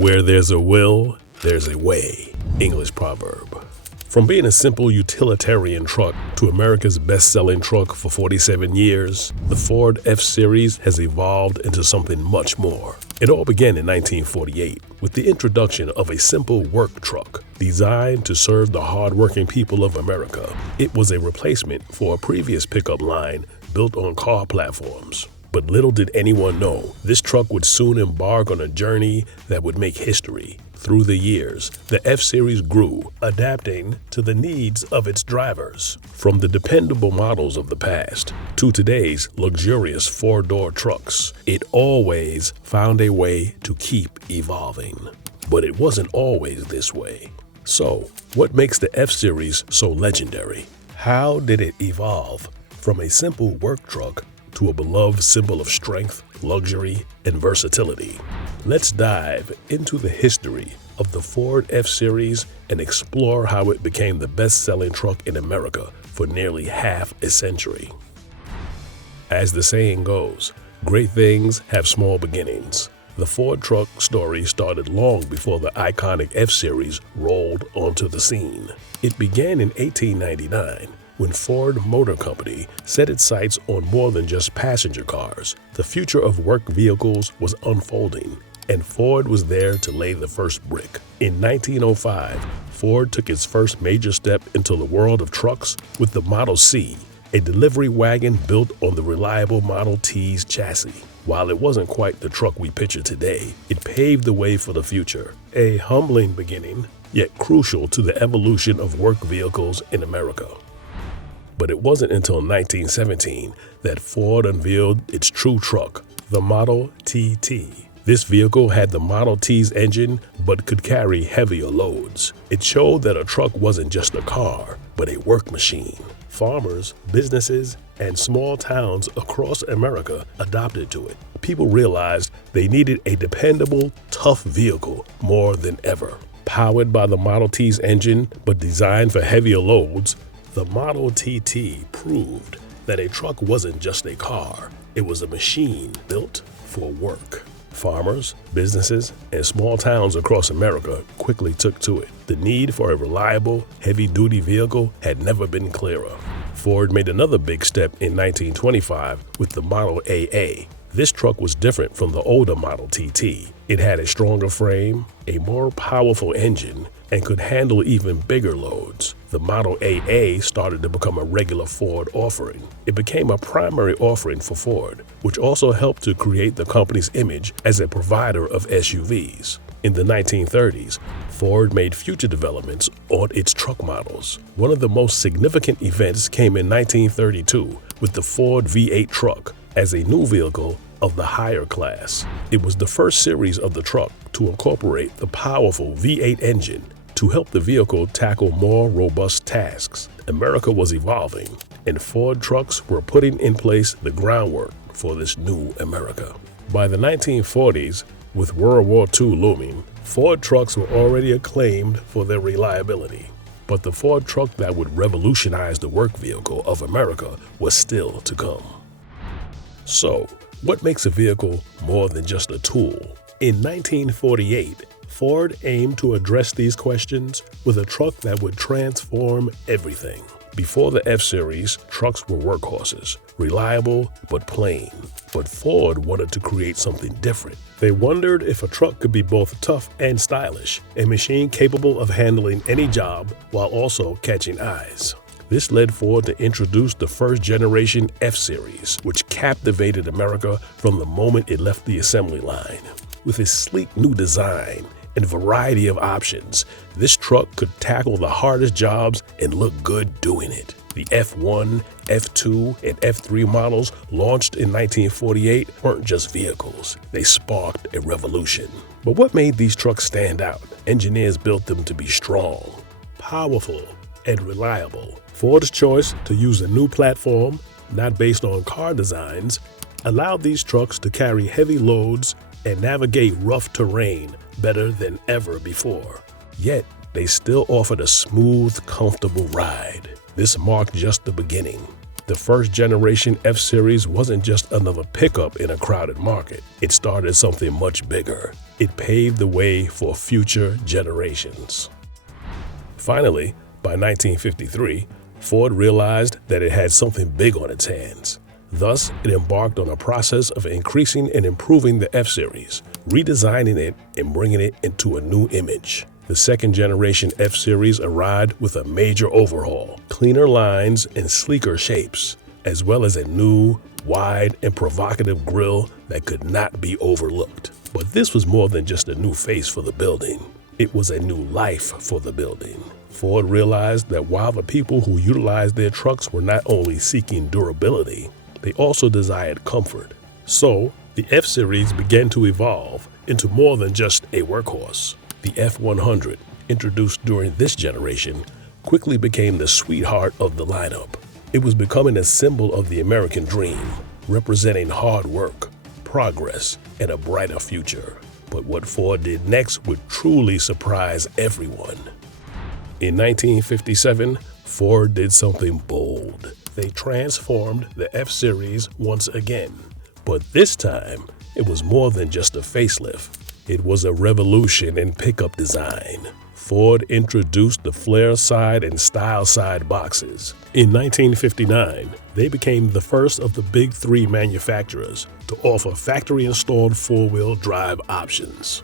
Where there's a will, there's a way. English proverb. From being a simple utilitarian truck to America's best-selling truck for 47 years, the Ford F-Series has evolved into something much more. It all began in 1948 with the introduction of a simple work truck designed to serve the hard-working people of America. It was a replacement for a previous pickup line built on car platforms. But little did anyone know, this truck would soon embark on a journey that would make history. Through the years, the F-Series grew, adapting to the needs of its drivers. From the dependable models of the past to today's luxurious four-door trucks, it always found a way to keep evolving. But it wasn't always this way. So, what makes the F-Series so legendary? How did it evolve from a simple work truck to a beloved symbol of strength, luxury, and versatility? Let's dive into the history of the Ford F-Series and explore how it became the best-selling truck in America for nearly half a century. As the saying goes, great things have small beginnings. The Ford truck story started long before the iconic F-Series rolled onto the scene. It began in 1899. When Ford Motor Company set its sights on more than just passenger cars. The future of work vehicles was unfolding, and Ford was there to lay the first brick. In 1905, Ford took its first major step into the world of trucks with the Model C, a delivery wagon built on the reliable Model T's chassis. While it wasn't quite the truck we picture today, it paved the way for the future. A humbling beginning, yet crucial to the evolution of work vehicles in America. But it wasn't until 1917 that Ford unveiled its true truck, the Model TT. This vehicle had the Model T's engine but could carry heavier loads. It showed that a truck wasn't just a car, but a work machine. Farmers, businesses, and small towns across America adopted to it. People realized they needed a dependable, tough vehicle more than ever. Powered by the Model T's engine but designed for heavier loads, the Model TT proved that a truck wasn't just a car, it was a machine built for work. Farmers, businesses, and small towns across America quickly took to it. The need for a reliable, heavy-duty vehicle had never been clearer. Ford made another big step in 1925 with the Model AA. This truck was different from the older Model TT. It had a stronger frame, a more powerful engine, and could handle even bigger loads. The Model AA started to become a regular Ford offering. It became a primary offering for Ford, which also helped to create the company's image as a provider of SUVs. In the 1930s, Ford made future developments on its truck models. One of the most significant events came in 1932 with the Ford V8 truck as a new vehicle of the higher class. It was the first series of the truck to incorporate the powerful V8 engine to help the vehicle tackle more robust tasks. America was evolving, and Ford trucks were putting in place the groundwork for this new America. By the 1940s, with World War II looming, Ford trucks were already acclaimed for their reliability. But the Ford truck that would revolutionize the work vehicle of America was still to come. So, what makes a vehicle more than just a tool? In 1948, Ford aimed to address these questions with a truck that would transform everything. Before the F-Series, trucks were workhorses, reliable but plain. But Ford wanted to create something different. They wondered if a truck could be both tough and stylish, a machine capable of handling any job while also catching eyes. This led Ford to introduce the first-generation F-Series, which captivated America from the moment it left the assembly line. With its sleek new design and variety of options, this truck could tackle the hardest jobs and look good doing it. The F1, F2, and F3 models launched in 1948 weren't just vehicles. They sparked a revolution. But what made these trucks stand out? Engineers built them to be strong, powerful, and reliable. Ford's choice to use a new platform, not based on car designs, allowed these trucks to carry heavy loads and navigate rough terrain better than ever before. Yet, they still offered a smooth, comfortable ride. This marked just the beginning. The first generation F-Series wasn't just another pickup in a crowded market. It started something much bigger. It paved the way for future generations. Finally, by 1953, Ford realized that it had something big on its hands. Thus, it embarked on a process of increasing and improving the F-Series, redesigning it and bringing it into a new image. The second generation F-Series arrived with a major overhaul, cleaner lines and sleeker shapes, as well as a new, wide, and provocative grille that could not be overlooked. But this was more than just a new face for the building. It was a new life for the building. Ford realized that while the people who utilized their trucks were not only seeking durability, they also desired comfort. So, the F-Series began to evolve into more than just a workhorse. The F-100, introduced during this generation, quickly became the sweetheart of the lineup. It was becoming a symbol of the American dream, representing hard work, progress, and a brighter future. But what Ford did next would truly surprise everyone. In 1957, Ford did something bold. They transformed the F-Series once again. But this time, it was more than just a facelift. It was a revolution in pickup design. Ford introduced the flare side and style side boxes. In 1959, they became the first of the big three manufacturers to offer factory-installed four-wheel drive options.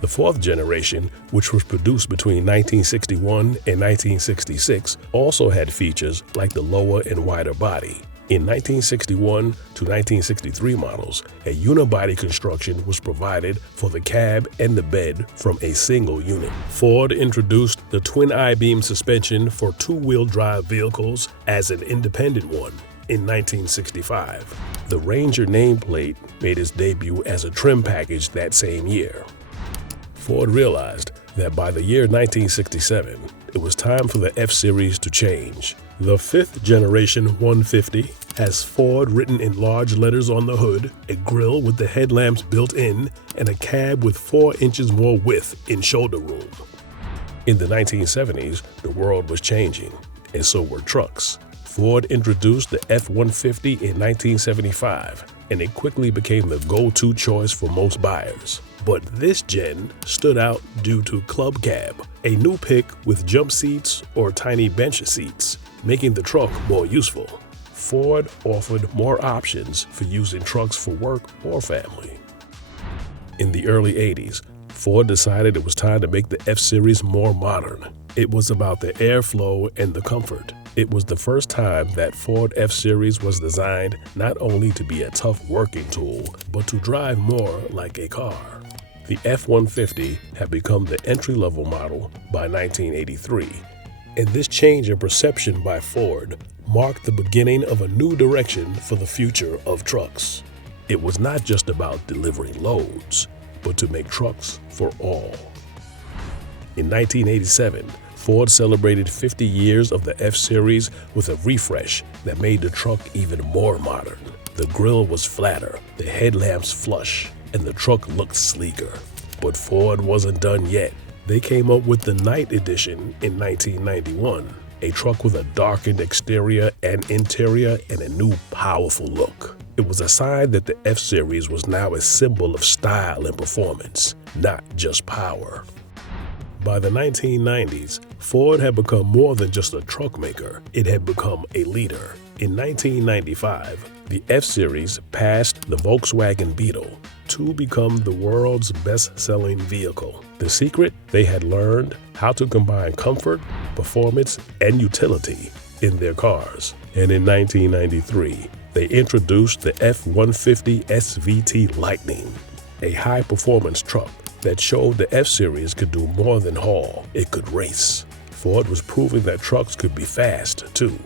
The fourth generation, which was produced between 1961 and 1966, also had features like the lower and wider body. In 1961 to 1963 models, a unibody construction was provided for the cab and the bed from a single unit. Ford introduced the twin I-beam suspension for two-wheel drive vehicles as an independent one in 1965. The Ranger nameplate made its debut as a trim package that same year. Ford realized that by the year 1967, it was time for the F-Series to change. The fifth generation 150 has Ford written in large letters on the hood, a grille with the headlamps built in, and a cab with 4 inches more width in shoulder room. In the 1970s, the world was changing, and so were trucks. Ford introduced the F-150 in 1975, and it quickly became the go-to choice for most buyers. But this gen stood out due to Club Cab, a new pick with jump seats or tiny bench seats, making the truck more useful. Ford offered more options for using trucks for work or family. In the early 80s, Ford decided it was time to make the F-Series more modern. It was about the airflow and the comfort. It was the first time that Ford F-Series was designed not only to be a tough working tool, but to drive more like a car. The F-150 had become the entry-level model by 1983, and this change in perception by Ford marked the beginning of a new direction for the future of trucks. It was not just about delivering loads, but to make trucks for all. In 1987, Ford celebrated 50 years of the F-Series with a refresh that made the truck even more modern. The grille was flatter, the headlamps flush, and the truck looked sleeker. But Ford wasn't done yet. They came up with the Night Edition in 1991, a truck with a darkened exterior and interior and a new powerful look. It was a sign that the F-Series was now a symbol of style and performance, not just power. By the 1990s, Ford had become more than just a truck maker. It had become a leader. In 1995, the F-Series passed the Volkswagen Beetle to become the world's best-selling vehicle. The secret? They had learned how to combine comfort, performance, and utility in their cars. And in 1993, they introduced the F-150 SVT Lightning, a high-performance truck that showed the F-Series could do more than haul, it could race. Ford was proving that trucks could be fast, too.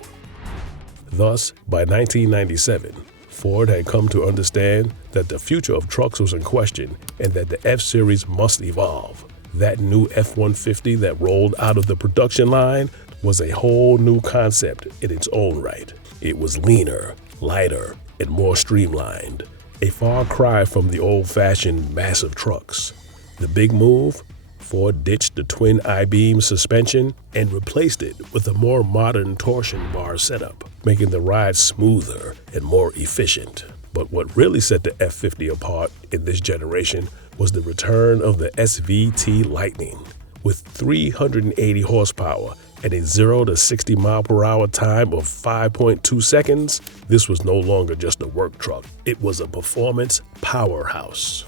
Thus, by 1997, Ford had come to understand that the future of trucks was in question and that the F-Series must evolve. That new F-150 that rolled out of the production line was a whole new concept in its own right. It was leaner, lighter, and more streamlined, a far cry from the old-fashioned massive trucks. The big move? Ford ditched the twin I-beam suspension and replaced it with a more modern torsion bar setup, making the ride smoother and more efficient. But what really set the F-50 apart in this generation was the return of the SVT Lightning. With 380 horsepower and a 0 to 60 mile per hour time of 5.2 seconds, this was no longer just a work truck. It was a performance powerhouse.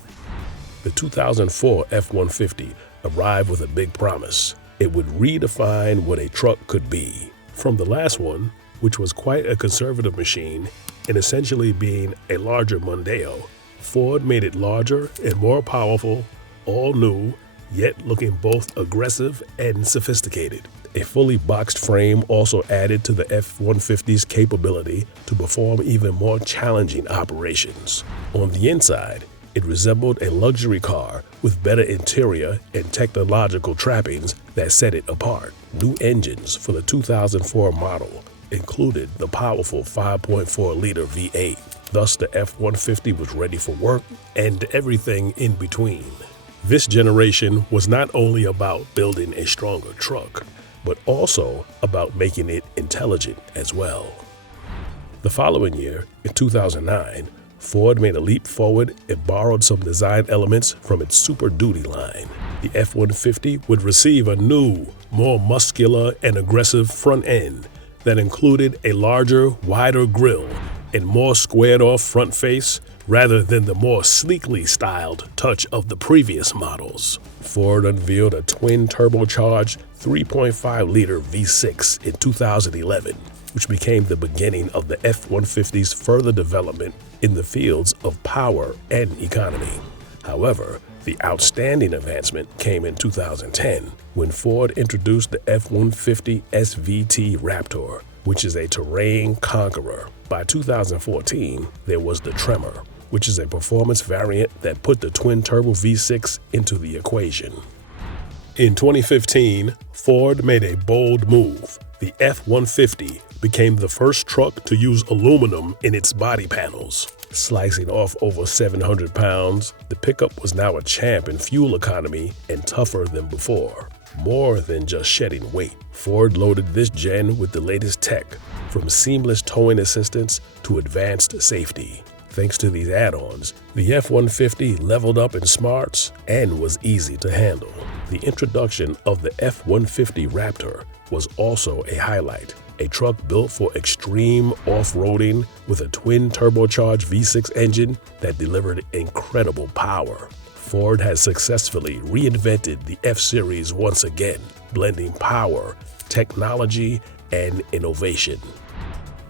The 2004 F-150 arrived with a big promise. It would redefine what a truck could be. From the last one, which was quite a conservative machine and essentially being a larger Mondeo, Ford made it larger and more powerful, all new, yet looking both aggressive and sophisticated. A fully boxed frame also added to the F-150's capability to perform even more challenging operations. On the inside, it resembled a luxury car with better interior and technological trappings that set it apart. New engines for the 2004 model included the powerful 5.4-liter V8. Thus, the F-150 was ready for work and everything in between. This generation was not only about building a stronger truck, but also about making it intelligent as well. The following year, in 2009, Ford made a leap forward and borrowed some design elements from its Super Duty line. The F-150 would receive a new, more muscular and aggressive front end that included a larger, wider grille and more squared-off front face rather than the more sleekly styled touch of the previous models. Ford unveiled a twin-turbocharged 3.5-liter V6 in 2011, which became the beginning of the F-150's further development in the fields of power and economy. However, the outstanding advancement came in 2010 when Ford introduced the F-150 SVT Raptor, which is a terrain conqueror. By 2014, there was the Tremor, which is a performance variant that put the twin-turbo V6 into the equation. In 2015, Ford made a bold move. The F-150 became the first truck to use aluminum in its body panels. Slicing off over 700 pounds, the pickup was now a champ in fuel economy and tougher than before. More than just shedding weight, Ford loaded this gen with the latest tech, from seamless towing assistance to advanced safety. Thanks to these add-ons, the F-150 leveled up in smarts and was easy to handle. The introduction of the F-150 Raptor was also a highlight, a truck built for extreme off-roading with a twin-turbocharged V6 engine that delivered incredible power. Ford has successfully reinvented the F-Series once again, blending power, technology, and innovation.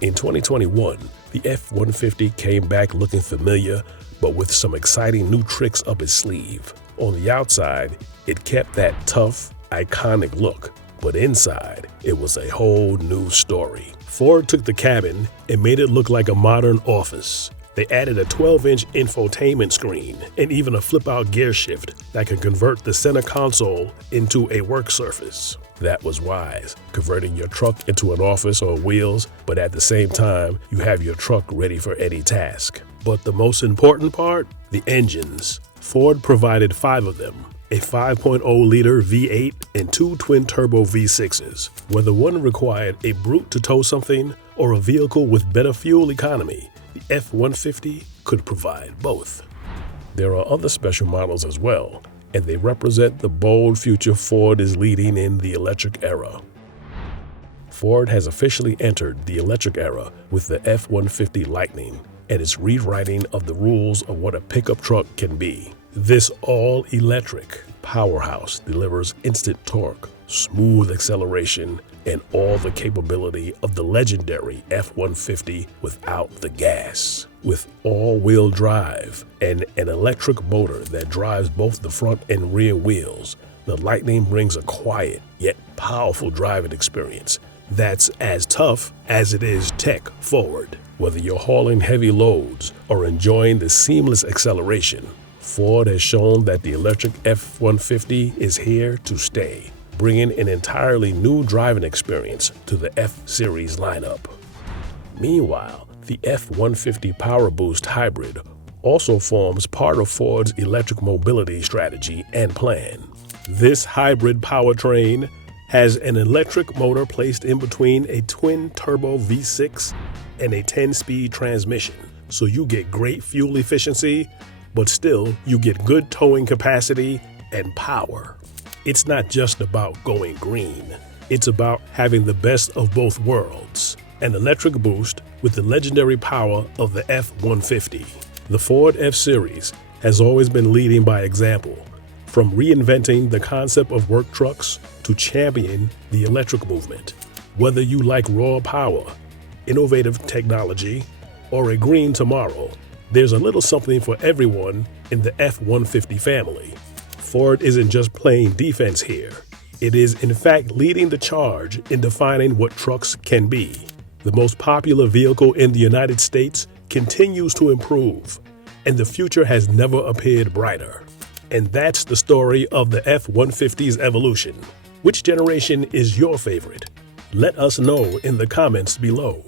In 2021, the F-150 came back looking familiar, but with some exciting new tricks up its sleeve. On the outside, it kept that tough, iconic look, but inside, it was a whole new story. Ford took the cabin and made it look like a modern office. They added a 12-inch infotainment screen and even a flip-out gear shift that can convert the center console into a work surface. That was wise, converting your truck into an office on wheels, but at the same time, you have your truck ready for any task. But the most important part? The engines. Ford provided 5 of them, a 5.0-liter V8 and 2 twin-turbo V6s. Whether one required a brute to tow something or a vehicle with better fuel economy, the F-150 could provide both. There are other special models as well, and they represent the bold future Ford is leading in the electric era. Ford has officially entered the electric era with the F-150 Lightning and its rewriting of the rules of what a pickup truck can be. This all-electric powerhouse delivers instant torque, smooth acceleration, and all the capability of the legendary F-150 without the gas. With all-wheel drive and an electric motor that drives both the front and rear wheels, the Lightning brings a quiet yet powerful driving experience that's as tough as it is tech-forward. Whether you're hauling heavy loads or enjoying the seamless acceleration, Ford has shown that the electric F-150 is here to stay, bringing an entirely new driving experience to the F-Series lineup. Meanwhile, the F-150 Power Boost Hybrid also forms part of Ford's electric mobility strategy and plan. This hybrid powertrain has an electric motor placed in between a twin-turbo V6 and a 10-speed transmission, so you get great fuel efficiency, but still you get good towing capacity and power. It's not just about going green. It's about having the best of both worlds, an electric boost with the legendary power of the F-150. The Ford F-Series has always been leading by example, from reinventing the concept of work trucks to championing the electric movement. Whether you like raw power, innovative technology, or a green tomorrow, there's a little something for everyone in the F-150 family. Ford isn't just playing defense here. It is, in fact, leading the charge in defining what trucks can be. The most popular vehicle in the United States continues to improve, and the future has never appeared brighter. And that's the story of the F-150's evolution. Which generation is your favorite? Let us know in the comments below.